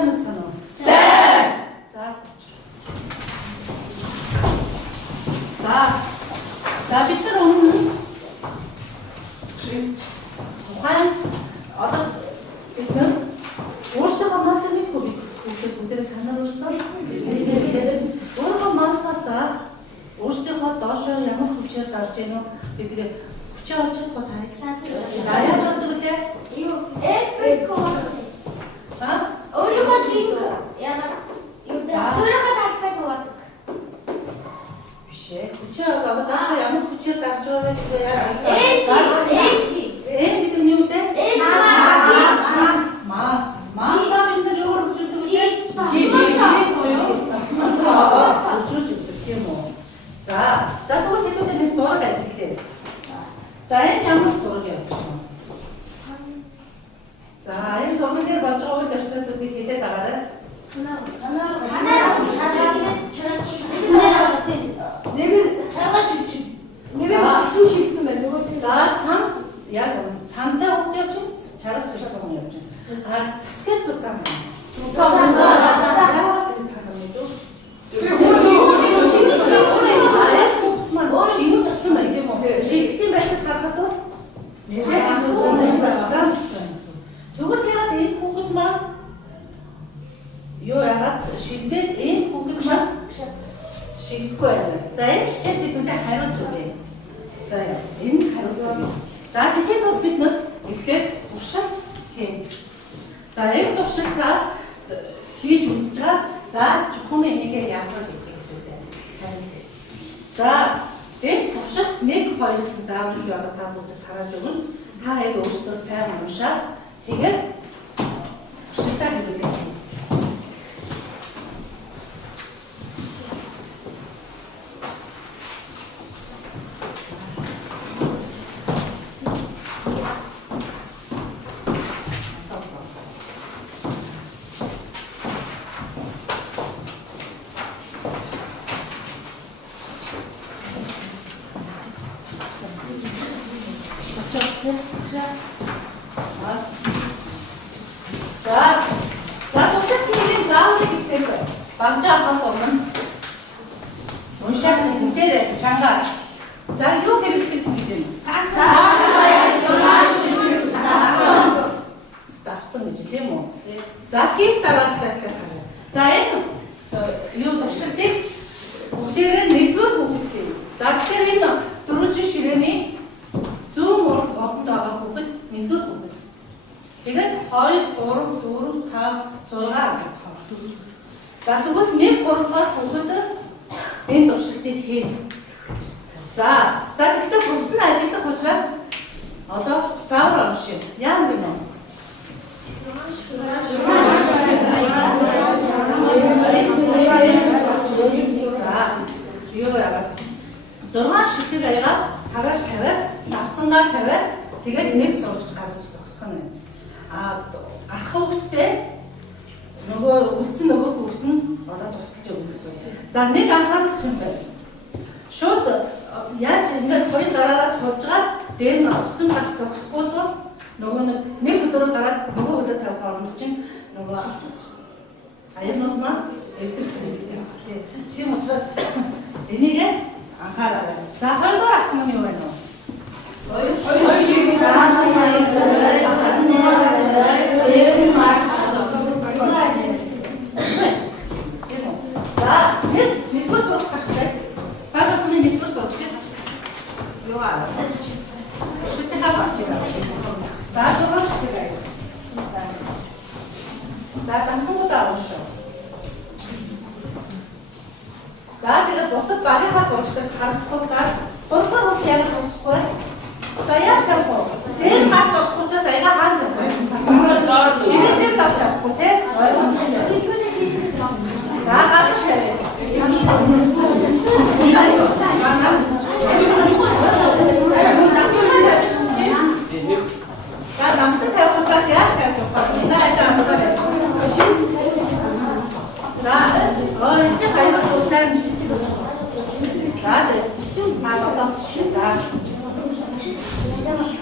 сайн уу? Сайн. За бид нар өмнө ухаан одоо бид нар өөрсдөө мас мэдгүй бүгд танаар өөрсдөө масасаа өөрсдөө доошоо ямар хүчээр дарж гэнэ үү гэдгээ хүчээ олж чадах тань. За яаж болдог вэ? Юу эпикорс. Өөрийнхөө жиг яагаад юу өөрийнхөө талбай туудаг. Бишээ. Хүчээ одоо доошоо ямар хүчээр дарж байгаа гэдгээ яаж гэдэг нь юу вэ? Мас. Масаа бид нар юу хөгжүүлдэг вэ? Хөгжүүлж өгдөг тийм үү? За тэгвэл хэдүүлээ нэг зураг ажиглая. За энэ ямар зураг явуулж байна? За энэ зураг дээр болж байгаа үйл явцаасуудыг хэлээд байгаарай. За цан яг цантай хөвд явж байна. Чарах чирсэн хүн явж байна. Засгаар зүг зам. Шигтийн байхаас харахад тэгвэл яагаад энэ хүүхэд маань юу яагаад шигдээд энэ хүүхэд маань шигдэхгүй байна. За энэ хичээлд хэдүүлээ хариулт өгье. За энэ хариулт өгье. За тэгэхээр бол бид нар эхлээд туршилт хийн. За энэ туршилтаа хийж үзэж байгаа. За чухам энийгээ яагаад гэдэг хэвчээ. За энэ туршилт 1 2-ын заавал юу одоо та бүгд хараад өгнө. Та хэд өөрсдөө сайн уншаад тэгээд туршилтаа хийлээ.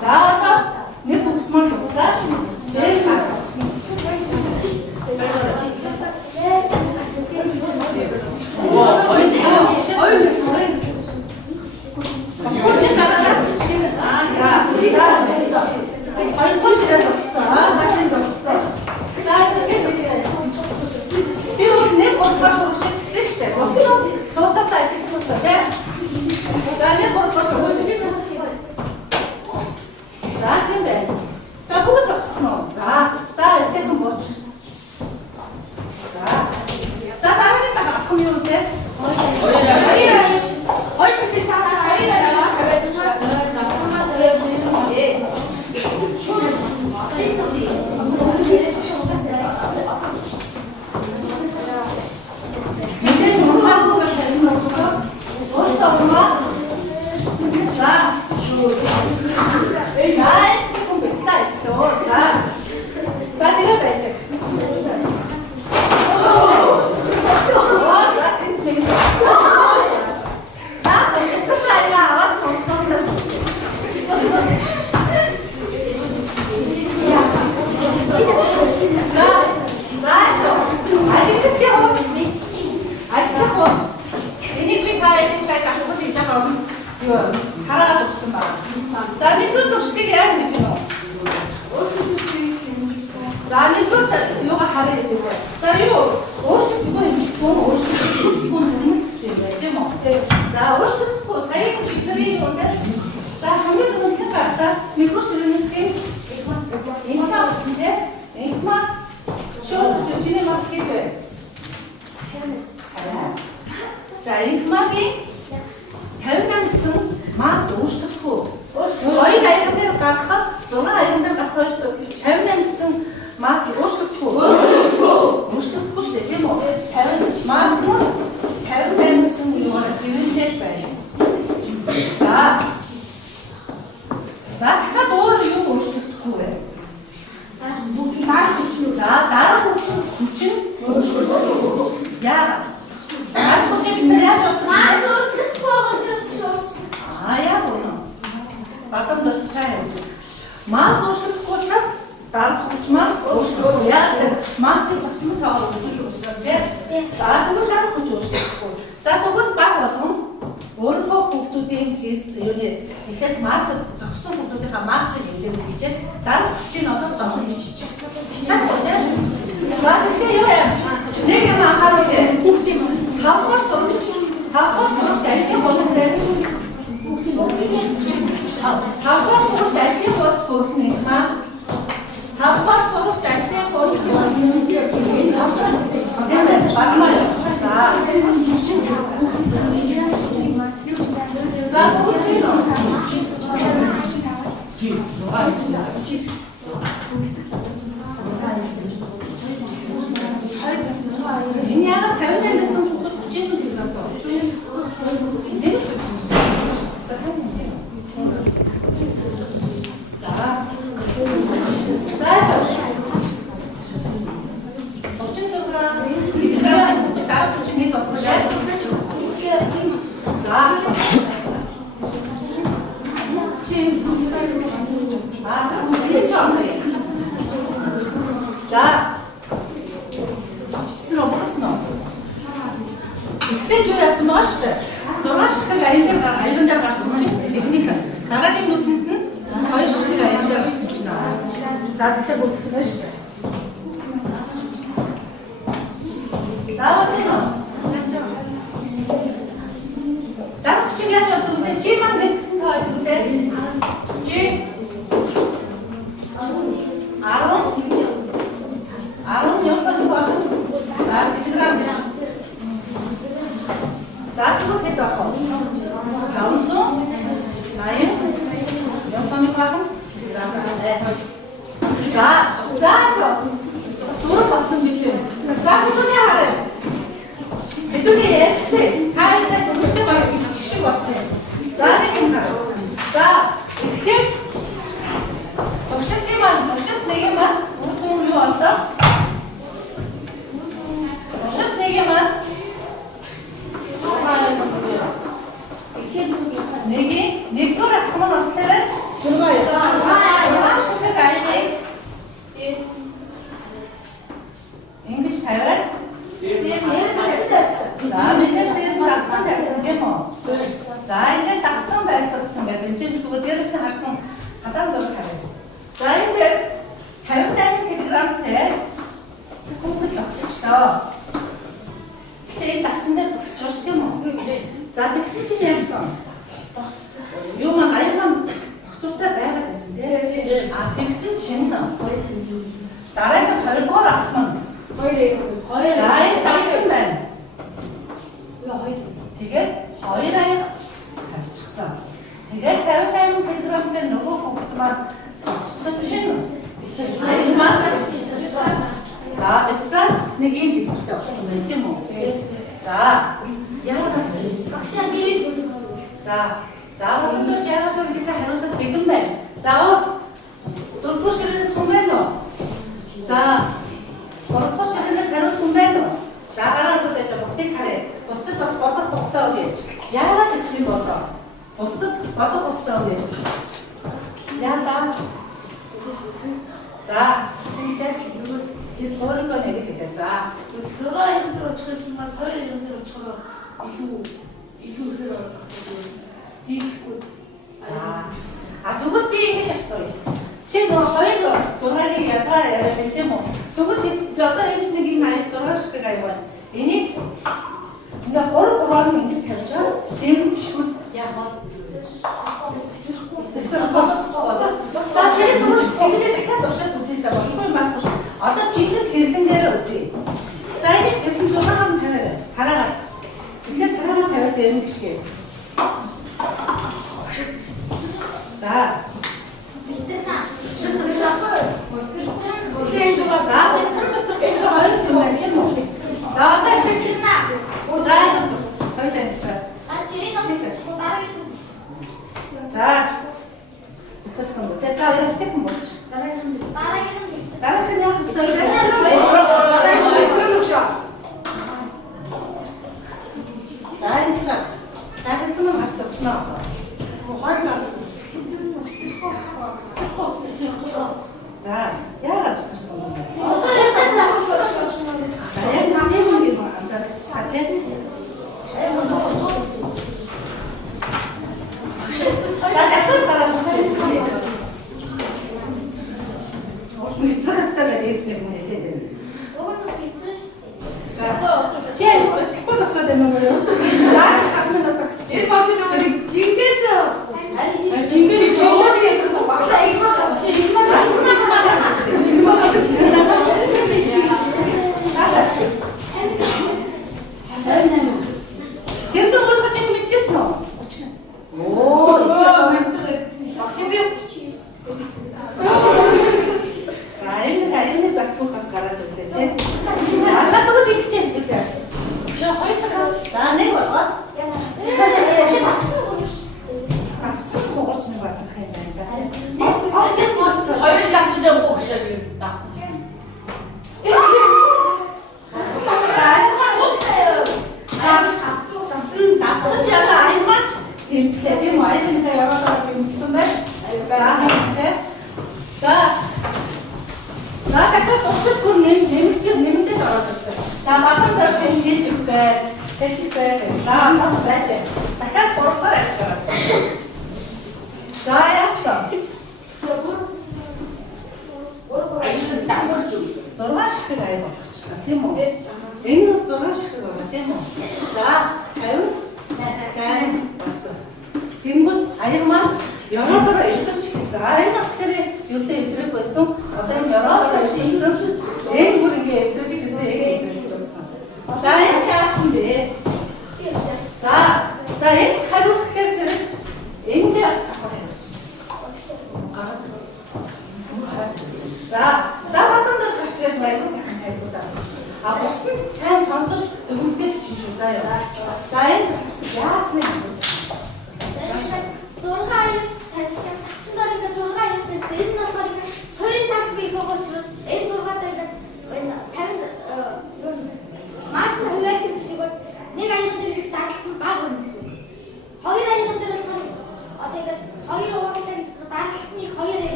За одоо нэг бүгд маань туслаа. Дээр цааш юу вэ? Хоёр шигтэй цаана хоёр байгаа. Мэдээж муухай байсан болохоор өөртөө мас. За. хүн бэлээ ажлаа. За тэгээд байж. хараад өгсөн байна. За нэгдүгээр төвшгийг яаж гэж юм уу? За нэгдүгээр юугаа харъя гэдэг вэ? За юу? Өөрчлөлтгүй юм гэсэн юм байна тийм үү? За өөрчлөлтгүй сая бидний юундаа за хамгийн түрүүнд гартаа микро ширмэсгийн энэ тавсан тийм энэма шууд чиний маскийг бай. За энэмагийн 58 гэсэн мас өөрчлөлтгүй. Хоёр аян дээр гаргахад 6 аян дээр гаргах 58 гэсэн мас өөрчлөлтгүй. Өөрчлөлтгүй шүү дээ тийм үү? 50 мас нь 58 гэсэн юугаар хэвлэлтэй байна. За дахиад өөр юу өөрчлөлтгүй вэ? Дараах хүчин өөрчлөлтгүй. Яа. Дараах хүчин яаж мас өөрчлөлтгүй учраас яа гоо. Батам дээр сайн. Мас өөрчлөлтгүй учраас дараах хүч маань өөрчлөлтгүй. Яа масыг батмын таваад учраас тийм. За тэгвэл дараах хүч өөрчлөлтгүй. За тэгвэл баг болгон өөрийнхөө хүүхдүүдийн хийс юуны ихэд мас зогссон хүүхдүүдийнхаа масыг эндээ хийж дараах хүчийг одоо зовхон хийчих. Чад болоо. За тэгэхээр юу яа? Нэг юм анхаарал тээ. Хүүхдийн тавхар сурч ажлын хуудастай тавхар сурч ажлын хуудас бүрэн хаа тавхар сурч ажлын хуудас багмаа энэ яагаад 58-аас хүүхэд 39 кг тоо. Эхлээд юу яасан байгаа шүү дээ. 6 ширхэг аян дээр гарсан чинь техник. Дараагийн нүдэнд нь 2 ширхэг аян дээр гарсан чинь аа. За тэгэхээр бүгдээ шүү дээ. Заавал тийм үү? Дараач чинь яаж болдог вэ? Чи маань нэг гэсэн тоо байдаг үү? Чи 10 юм байна. За тэгвэл за тэгвэл хэд байх вэ? 580 юм байна. За дөрөв болсон биш үү? За тэгвэл яарэ? Хэдүүний ярьцээ таарсаа дөрөвтэй баг бичих шиг байна. За нэг юм хаа. За тэгэхээр туршилт нэг юм аа үрдүн юу болоо? Туршилт нэг юм аа нэгдүгээр ахман болохоор шигтэй айлыг ингэж тавиад за мэдээж дээр тавцсан байсан юм уу? За ингээд тавцсан байрлуулсан байдаг. Энд чинь зүгээр дээрээс нь харсан хадаа зураг харъя. За энэ дээр 58 кг-тэй хүүхэд зогсчихлоо. Гэтэ энэ тавцсан дээр зогсож байгаа шүү тийм үү? За тэгсэн чинь яасан? Юу маань аян доктортай байгаад байсан тийм. Тэгсэн чинь дараагийн 20 дугаар ах маань 2 за энэ тавцсан байна. Тэгээд 2 аяга тавьчихсан. Тэгээд 58 кг-тэй нөгөө хүүхэд маань зогссон чинь за бицраа нэг юм хэлбэртэй болсон байх тийм үү? За яагаад за өнөөдөр яагаад гэвэл хариулт бэлэн байна. За дөрөвдүгээр ширээс хүн байна уу? За гуравдугаар ширээс хариулт хүн байна уу? За гараад байж бусдыг харъя. Бусдад бас бодох хугацаа өгье. Яагаад гэсэн болоо? Бусдад бодох хугацаа өгье. Яагаад? За тэгээд өөрийнхөө нэрийг хэлээ. За 6 юм дээр очихсан бас 2 юм дээр очихоо илүү ихээр дийлэхгүй. Тэгвэл би ингэж асууя. Чи нөгөө 2 6-ыг ядгаар яриад тийм үү? Тэгвэл би одоо энэ нэг юм 86 шиг аяа. Энийг ингээ 3 ингэж тавьж байгаа. Дэм шүд яг бол за тэр нөгөө комеди дахиад уушаад үзье та бохгүй маахгүй. Одоо жинхэнэ хэрлэнгээр үзье. За энэ хэрлэн 6-аар тавиарай. Хараагаа. Тэгэхээр тараагаа тавиад ярина гişгээ. За.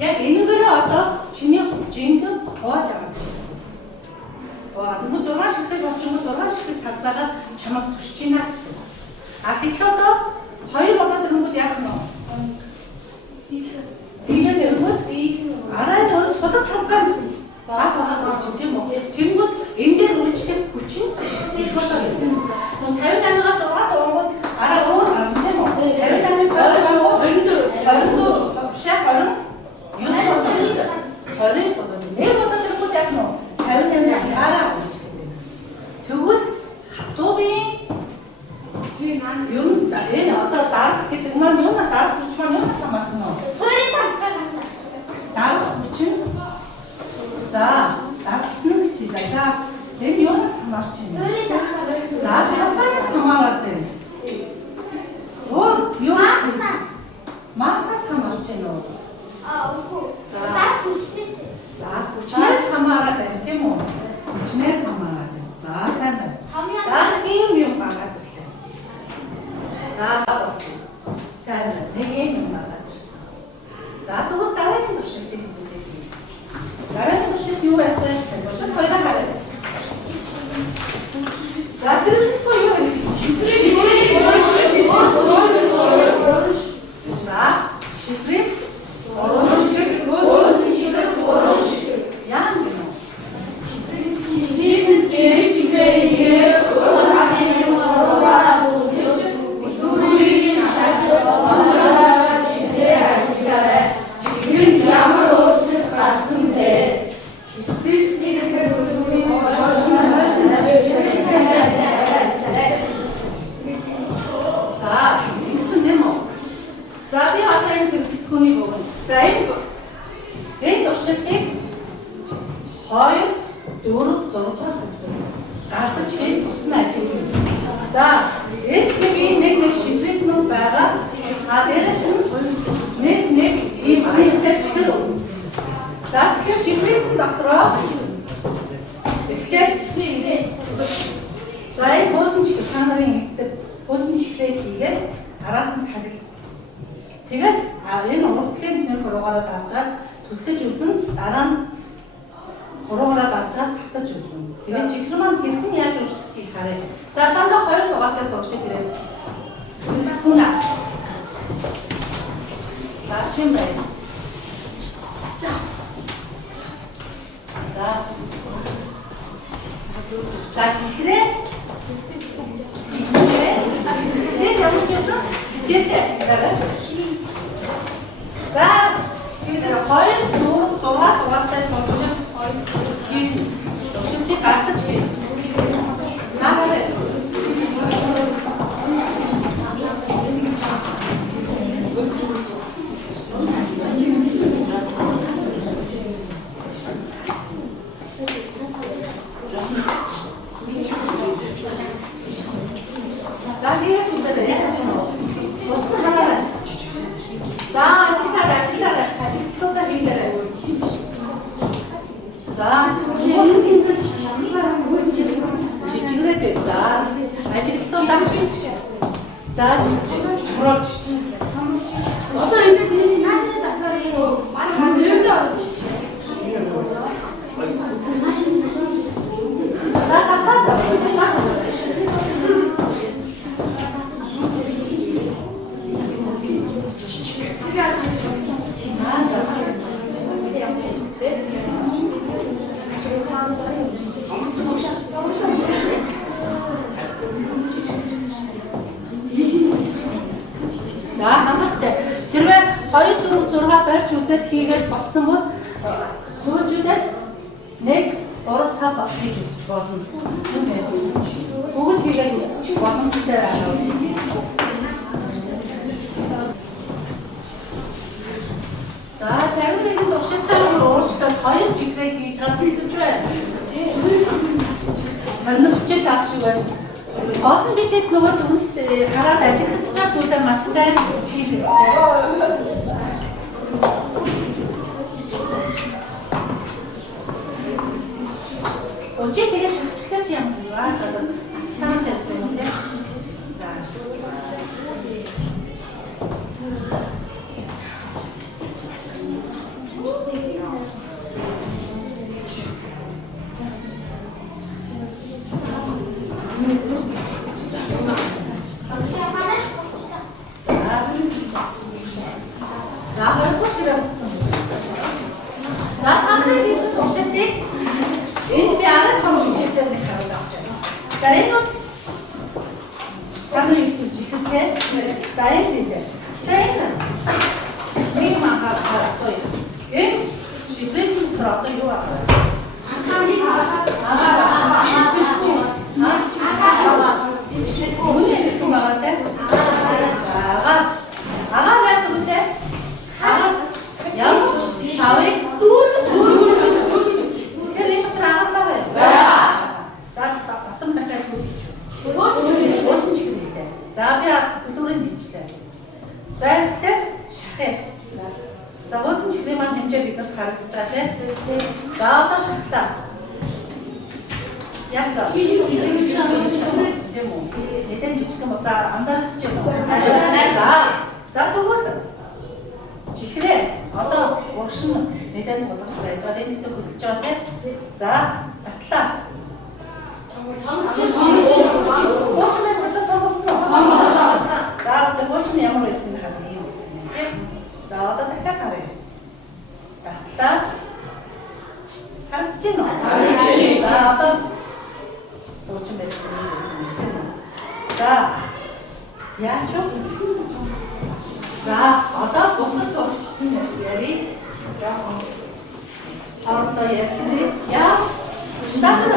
Яг энэ хоёр болоод ирэнгүүт яах нь вэ? Тэгээд ирэнгүүт арай өөр цодод тавгаас бага болж тийм үү? Тэнгүүд энэ дээр үйлчлэх хүч нь их болоод ирсэн. 58-аас 6 тоонгууд арай өөр гарна тийм үү? 58-ыг 20 тоонгууд 29 болоод нэг болоод ирэнгүүт яах нь вэ? 58-ыг арай үйлчлэх юм. Тэгвэл хатуугийн юм энэ одоо дарах гэдэг маань юунаас дарах хүч маань юунаас хамаарна вэ? Суурийн талбайгаас. Дарах хүч нь за дарах нь чи за энэ юунаас хамаарч байна? Суурийн талбайгаас. За талбайгаас хамаарат байна. Өөр юунаас? Маасаас хамаарч байна уу? Үгүй. За Хүчнээс. за хүчнээс хамаарат байна тийм үү? Хүчнээс хамаарат байна. За сайн байна. За ийм юм гаргаад ирлээ. За сайн байна. Нэг юм гаргаад ирсэн. За тэгвэл дараагийн туршилтыг хэлүүлээ. Дараагийн туршилт юу байх вэ? Туршилт хоёроо харъя. За тэрний юу вэ? За шифрит яан гэнэ? За би одоо энэ төлөвлөгөөнийг өгнө. За энэ туршилтыг 2, 4, 6 гардаж энэ тусна ажил. За энэ нэг шифрэтнүүд байгаа. А дээрээс нэг ийм аян зэвсгэр өгнө. За тэгэхээр шифрэтэн дотроо тэгэхээр за энэ хөөсөн чихэр та нарын ингэдэг хөөсөн чихрээ хийгээд араас нь тавил. Тэгээд энэ урагдлын нэг хуруугаараа даржгаад түлхэж үзэн дараа нь хуруугаараа даржгаад татаж үзэн. Тэгээд чихэр маань хэрхэн яаж өөрчлөгдөхийг харъя. За дандаа 2 дугаартай сурч ирээд түн авч. За чим байна. За чихрээ ямар ч юмсан хичээлээ ашиглаарай. За тэгээд 2, 4, 6 дугаартай сурч хийн туршилтыг гардаж бий. Наагараа. За тэгээд үгүй яа гэж байна. Босна хараа. За ажиглаа ажиглаа хийлээ. За чичгэрээд за ажиглалтаа за мөрөж одоо энэ дэс наашны татвар ийм зөндөө орж машин за татаа за хамаатай хэрвээ 2, 4, 6 барьж үзээд хийгээд болцсон бол сүүжүүдэд 1, 3, 5 бас хийж үзэж болно. Бүгд хийгээд үзчих боломжтой байна. За зарим нэгэн туршилтаар өөрчлөлт 2 чихрээ хийж чадчихж байна. Сонирхолтой аах шиг байна. Олон битэд нөгөө дүнэлт хараад ажиглаж байгаа зүйлээ маш сайн хийлгэж байна. Өчиг тэгээ шахчихсан юм байна. Сайн байсан юм тийм. За. 자, 이제. 자, 얘는. 이만 갔어요. 예? 시프레스부터 어떤 요가. 문에 듣고 나갔대? 아가 내가 또 그때? 아가? 양? 사회? 그래, 스트라 한다고 해. 자, 어떤 데까지 보이죠? 무슨 지금 돼? 자, 비야, 우도는 있지. 자, 그때? 샤해. 자, 무슨 지금만 힘제 비가 가르치자 돼? 자, 어떤 샤다? 야서. 이제 뭐, 얘들 지금 뭐 안 살았지 뭐. 자, 또 그렇다. 지그래, 어떤 워크숍은 얘들 뭐 그래, 저 렌트도 그 저한테 자, đặt 워크숍에서 써봤어. 자, 저 워크숍 양으로 있습니다. 이유 있습니다. 자, 어떤 택하래. đặt 가르치지 너. 자, 어떤 워크숍 있습니다. 자, 야초. 자, 어떤 무슨 소리 치는 애들이 어떤 애들이 야, 나들어.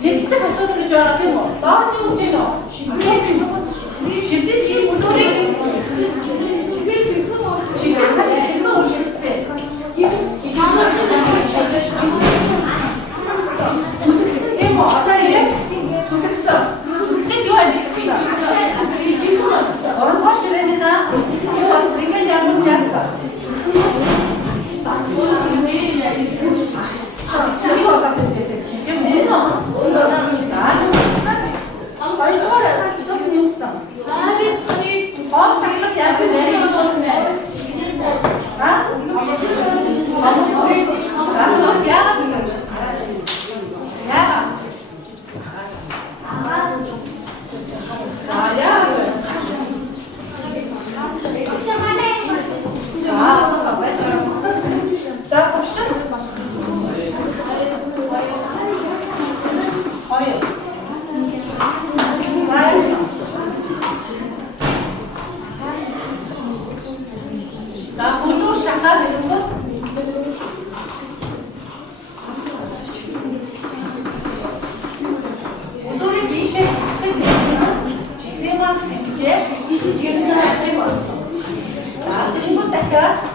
진짜 벌써 그럴 줄 알았더니 뭐, 나 진짜요. 쉽지 무도리. 지금 하는 거 오실지. 이거 어디에? 도둑성. 어른 사실입니다. 이거 이게 양념이었어. 이거 같은 진짜 뭐야? 빨리 꺼라. 무슨 육성? 잠깐 야스네. 아? 나도 야. 야. 자, 옵션. 어이. 나였어. 자, 본도 시작하는 거. 모조리 뒤에 지금만 이제 이게 왔어. 자, 친구 닦아.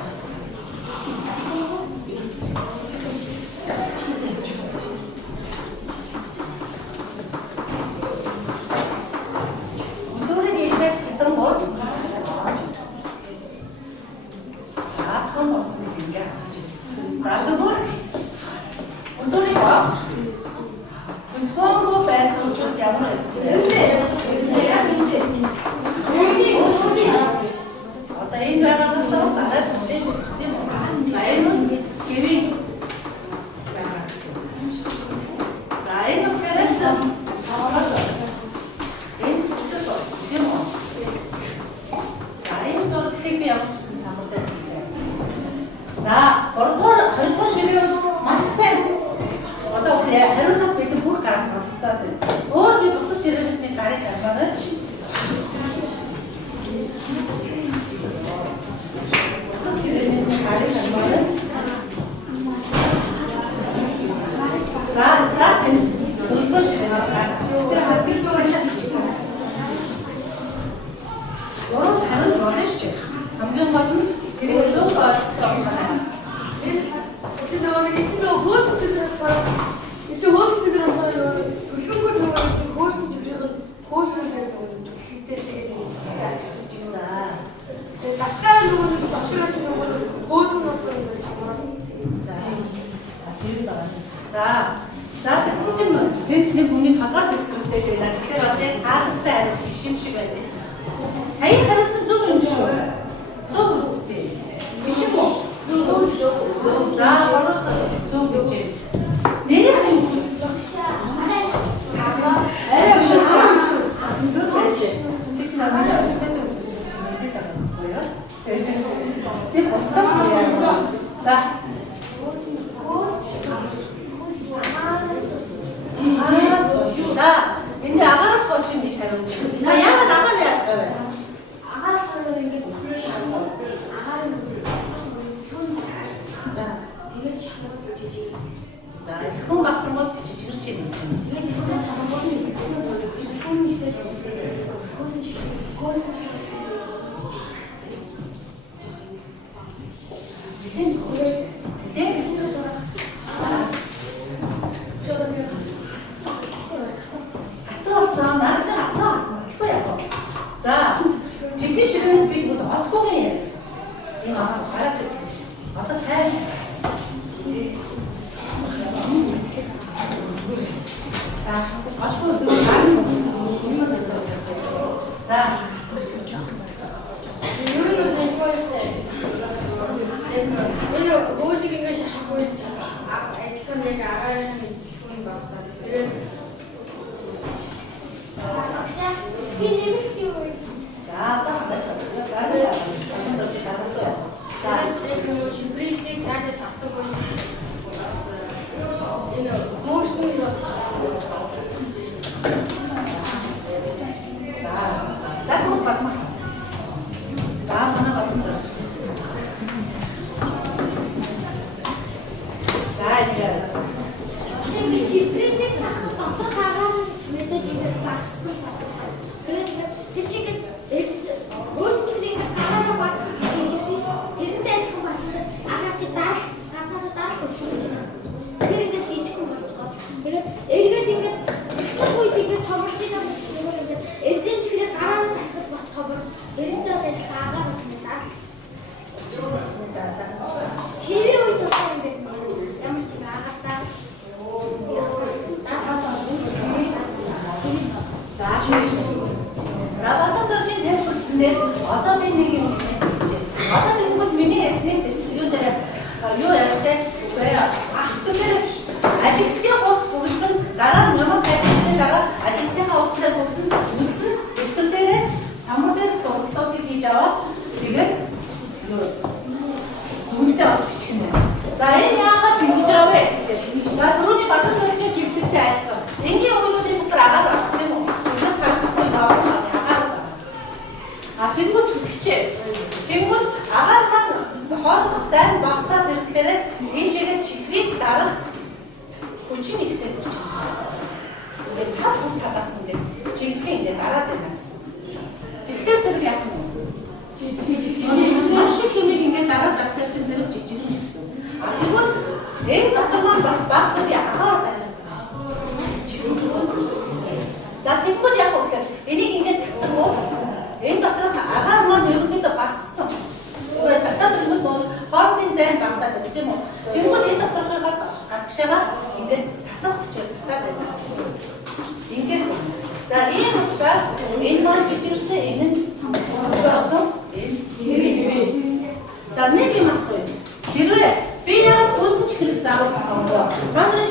자, 얼굴 실력 맛있어요. 어떤 우리 하루도 이렇게 물 가는 거 진짜. 어디 무슨 실력이 다리 장관을? 무슨 실력이 다리 장관을? 자, 이거 실력. 여러 다른 좋아하시죠? 방금 같은 그리고 좀 더. 자, 특수증은 내 본인 바꿔서 있을 때 내가 그때 와서 다 흑자로 심시간에 자기 하루는 좀 쉬워요. 좀 있지. 쉬워. 자, 바로 좀 있지. 내가 하는 자, 자, 앞으로 누가 많은 것도 보면 됐어요. 자, 요리는 이거 왜냐 무엇이 것이 자꾸 액션 내가 알아야 하는 기분이 났어. 자, 딱 맞춰. 자, 브리핑 나한테 닥터고 얘는 무엇이 자, 그거 봐봐. 자, 하나 같은 거. 자, 이제. 자, 바탕 던진 대포인데 어떤 미닝이 어떤 대포 미닝 했으니 이런데 요 야시대 뭐야? 근데 아직 뛰어보고 보고는 나랑 너무 배웠는데 나랑 아직 뛰어보고 보고는 무슨 근데 사무대로 또 기자와 이게 문제 와서 비치네. 자, 얘가 비무자에 자, 드론이 바탕 던진 집집대 했어. 댕기 오는 데부터 나가라. 그리고 이런 가르치고 나와. Тэнгүүд хүсчээ. Тэнгүүд агаарман хоорондох зайн багасаад ирэхээр тийшээгээ чихрийг дарах хүчин ихсээд болж байна. Ингээд та хүн талаас нь чихрийг ингээд дараад байна гэсэн. Тэгэхээр зэрэг яах вэ? Маш их юмыг ингээд дараад авчихсан чинь зэрэг жижиг гэсэн. Тэгвэл энэ дотор маань бас баг зэрэг агаар байна. За тэнгүүд яах вэ гэхээр энийг ингээд татдаг. Энэ доторх агаар маань ерөнхийдөө багассан. Тэгвэл татдаг юм бол хоорондын зайн багасаад байна тийм үү? Тэнгүүд энэ доторхыг гадагшаага ингээд татах хүчээр татаад байна. Ингээд байна. За ийм учраас энэ маань жижигсэн энэ нь за нэг юм асууя. Хэрвээ би яг үүсгэж хэрэг заавал сонгоо. Манай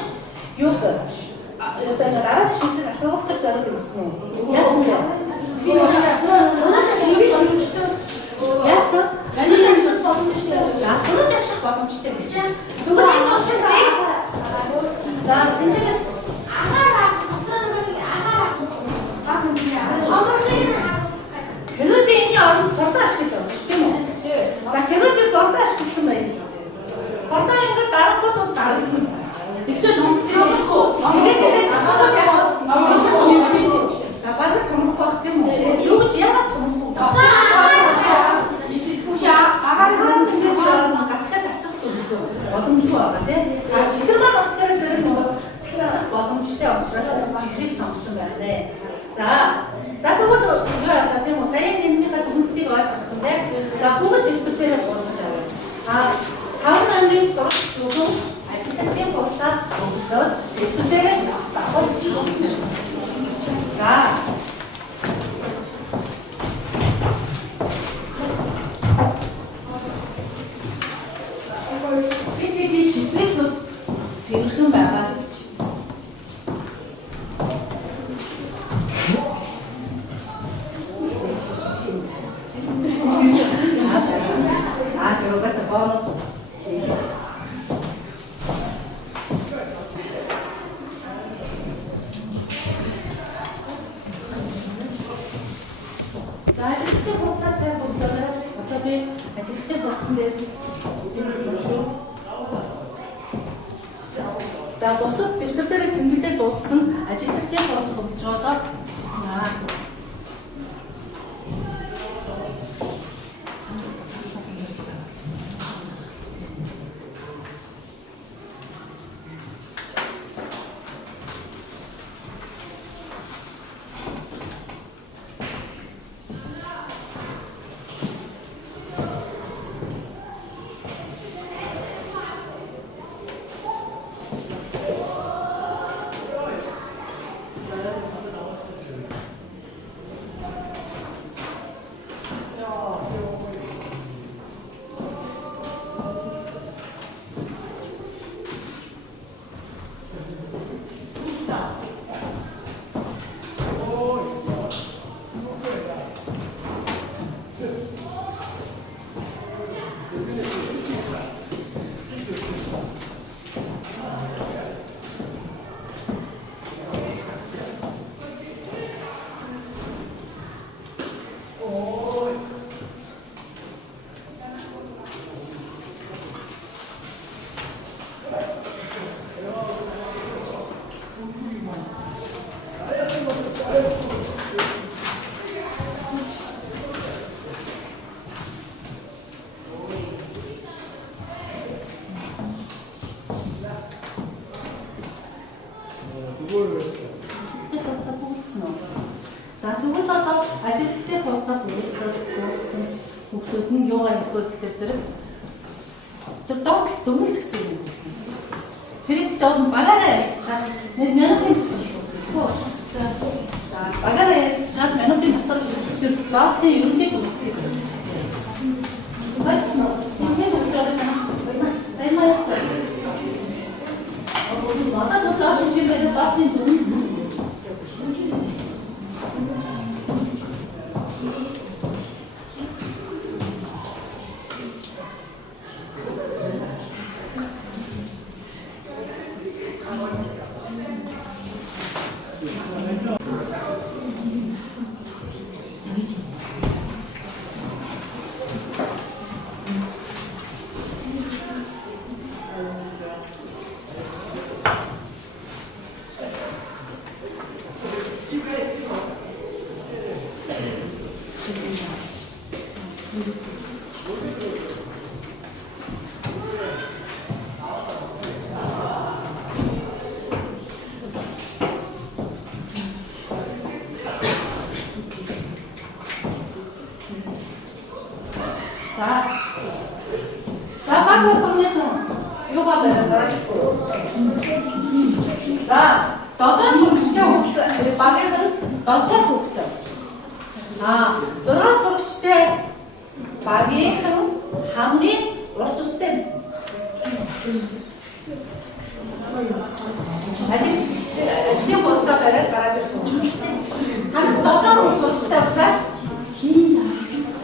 юу гэдэг дараа нь шийсэг асуулт зориг юмсан уу? Яасан бэ? Яасан? Манай жагсах боломжтой. Яасан жагсах боломжтой гэж. Тэгвэл энэ оршинтэй. За тэнцээс хэрвээ би энэ оронд бордоо ашиглаж байгаа шүү дээ юм уу? За хэрвээ би бордоо ашигласан байх. Бордоо ингээд дарахгүй бол дарахгүй. Ихтэй томхгүй. За багт томхгүй байх тийм үү? Юу ч яагаад томхгүй? Агаар ингээд гагшаа татах боломжгүй байгаа тийм. За чихэр маань болохоор зэрэг татах боломжтой учраас чихрийг сонгосон байна. За тэгвэл юу яагаад тийм үү? Саяны нэмнийхээ дүгнэлтийг ойлгосон тийм. За бүгд хэлбэрээр болгож авъя. 5 намын сурах зүгэн ажилтны болсаа өгдөөд хэлбэрээр авах гэж. За бидний шиприйг зөвхөн байгаа. Тэрогээс бонус. За ажилтны хугацаа сайн бодлоо. Одоо би ажилтны хугацсан дээрээс юмсан шүү. За бусад дэвтэр дээр тэмдэглээ дууссан ажилтны хугацаа болж байгаа туслана. За тэгвэл одоо ажилтны хуудасаар дууссан хүүхдүүд нь юугаа хийх вэ гэхээр зэрэг тэр доод дөнгөлт гэсэн юм байна. Тэрийгт бол багаараа ялцчаад минутын дотор за багаараа ялцчаад минутын дотор тэр доодын ерөнхий дөнгөлт. Багцна энэ хөдөлгөөнд баймаасаа одоо доош чимээ доодын дөнгөлт. За багуудынхан юу байна за додоо сурагчтай хүүхдээ багийнхан додоо хүүхдээ 6 сурагчтай багийнхан хамгийн урт устай ажлын хуудасаар бариад гараад ирсэн. Хамт додоо сурагчтай учраас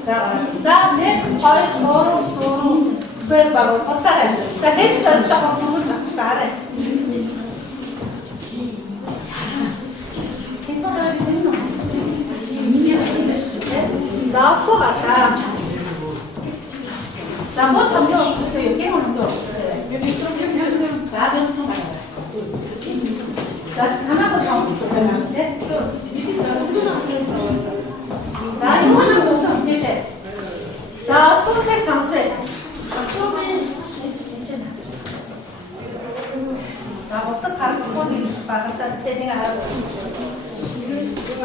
за 1 2 3 4 багууд батараа. За дэс жоохон түрүүл авчих баарай. За авахгүй гатаа. За мод хамгийн өстэй юм хэмээн. За бэлсэн байна. За намайг сонсон юм тий. За юу шиг өсөн хичээлээ. За отгоохыг сонсъё. За бусдад харахгүй нэг багтаа тэнийг хараад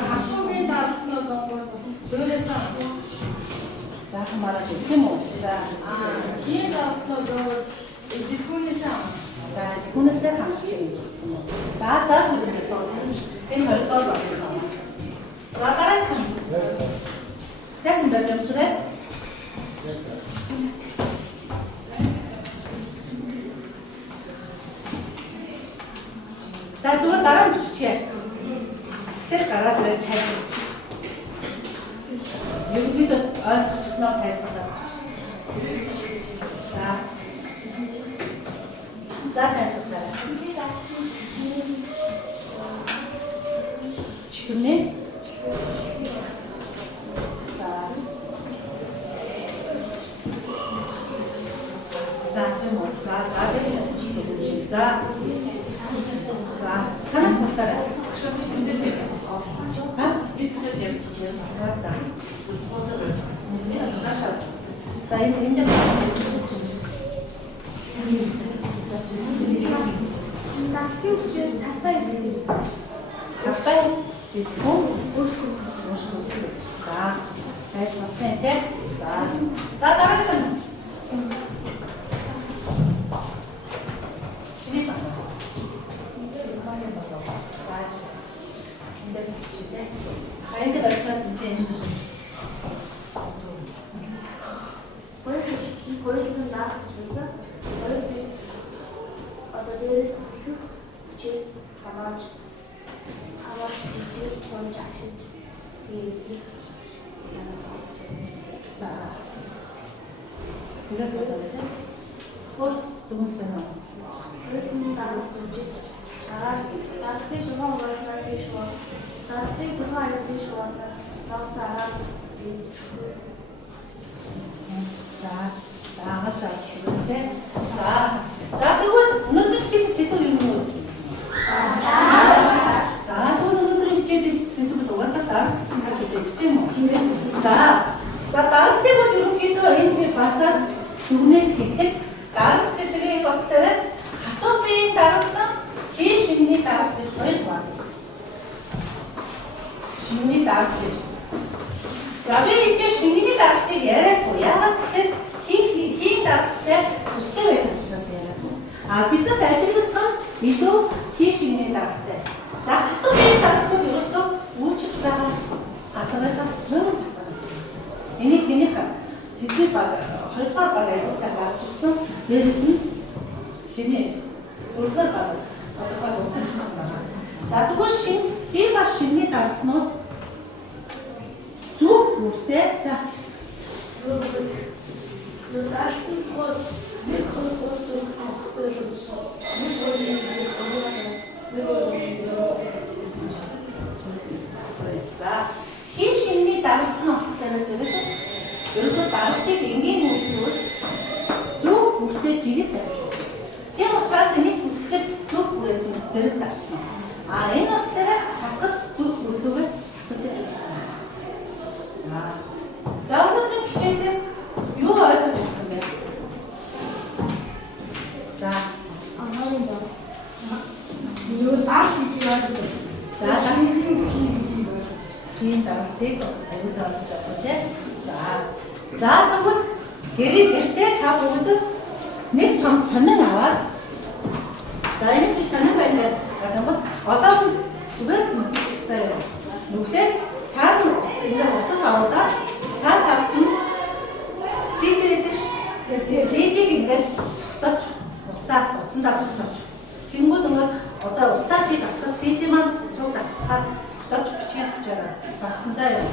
хасуугийн даралтнаас онгод зөөлөөс за хамаарч тийм үү? За хийн даралтнаас онгод дискүүнээс за дискүүнээсээ хамаарч юм гэсэн үү? За түрүүнээс энэ хоёроор байна. За дараа нь яасан бэ юмсрээ? За зүгээр дараа нь биччихье. Тэгэхээр гараад ирээд тайлбарч. Ерөнхийдөө ойлгочихсноо тайлбарлаа. За. За тайлбарлаа. Чихүнэ. За. За тийм үү. За гэж. За. За, танаа хурдаарай. За, энэ Насны үчир тасаа эзэн. хавтай бицгүй өшгөө. За, байж болсон тий. За, дараагийн чиний ба. Хайнда барьцаад энэ юм шиг. Хоёулын даах учраас одоо дээрээс өглөх хүчээс хамаарч жижиг сонж агшиж биеийг За. Тэгээс болоод тий. Хөөе, дүнстэй нөө. өөрсдөө даах хүчээс дараагийн тухайн угаалгаар биш бол дараагийн тухайн аюул биш угаалгаар нууцаараа За, агуулгаас зүгтээ. За тэгвэл өнөөдөр хичээлийн сэдв юу юм бэ? За, өнөөдөр хичээлийн сэдв базар дүгнэх хэлэхэд даралт гэдгийг бас тэрэ хатуу биеийн даралт хий шинний даралт гэж хоёр байна. Шинний даралт гэж. За би энэ шинний даралтыг ярихгүй. Яагаад гэвэл хий даралттай төстэй байдаг учраас ярихгүй. А биднэрт ажиглагдсан илүү хий шинний даралтай. За хатуу биеийн даралтыг ерөөсөө үүсэж байгаа гадагшаа зөв татагаас. Энийг хэнийх тэдний баг хоёрдугаар баг аюулсаа гарч өгсөн. Дээрээс нь хэний гурван багаас тодорхой өгсөн байна. За тэгвэл хий ба шинний даралтнууд зүг бүртээ за Дартын хот нэг хот өгсөн хөлөөсөө за хий шинний даралт нь болохоор зэрэг ерөөсөө даралтыг энгийн үйлдвэр зүг бүртээ жигэд тавьж. Тийм учраас энийг бүсгэхэд зүг бүрээс нь зэрэг дарсан. А энэ болохоор хатгад зүг бүрдүүгээ татагдаж өгсөн. За өнөөдрийн хичээлээс юу ойлгож авсан бэ? За Анхаарал ба. юу даах юм яагаад вэ? за тийм даралтыг аюулсаа олж авах тийм. За тэгвэл гэртээ та бүгд нэг том сонин аваад за энэ би сонин байна гэдэг одоо зүгээр мэдчих заяа. Нүглээ цаана ингээд утас аваад цаана талд нь CD гэдэг шүү дээ. CD-г ингээд тогтооч утсандаа тогтооч. Тэнгүүд ингээд одоо утсаа чи татхад CD маань цуг татхад тогтооч бичих чараа багтан заяа.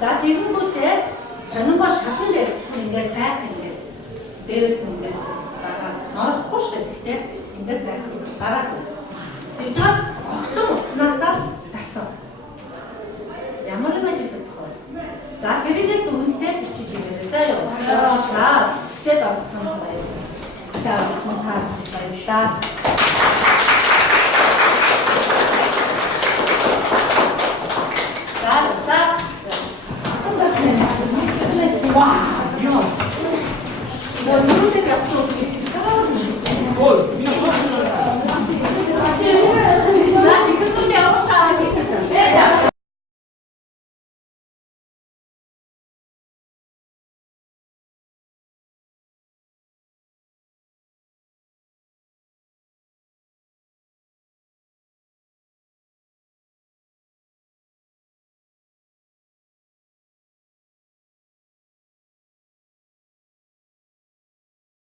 За тэгэнгүүтээ сонирхоо шатан дээр ингээд сайхан ингээд дээрээс нь ингээд норохгүй шүү дээ. Гэхдээ ингээд сайхан гараад тэгж чад огцон утснаасаа татав. Ямар юм ажиглах вэ? За тэрийгээ дүнэлтэд бичиж ирээ. За юу. За хичээл орсон байна. За орсон та баярлалаа.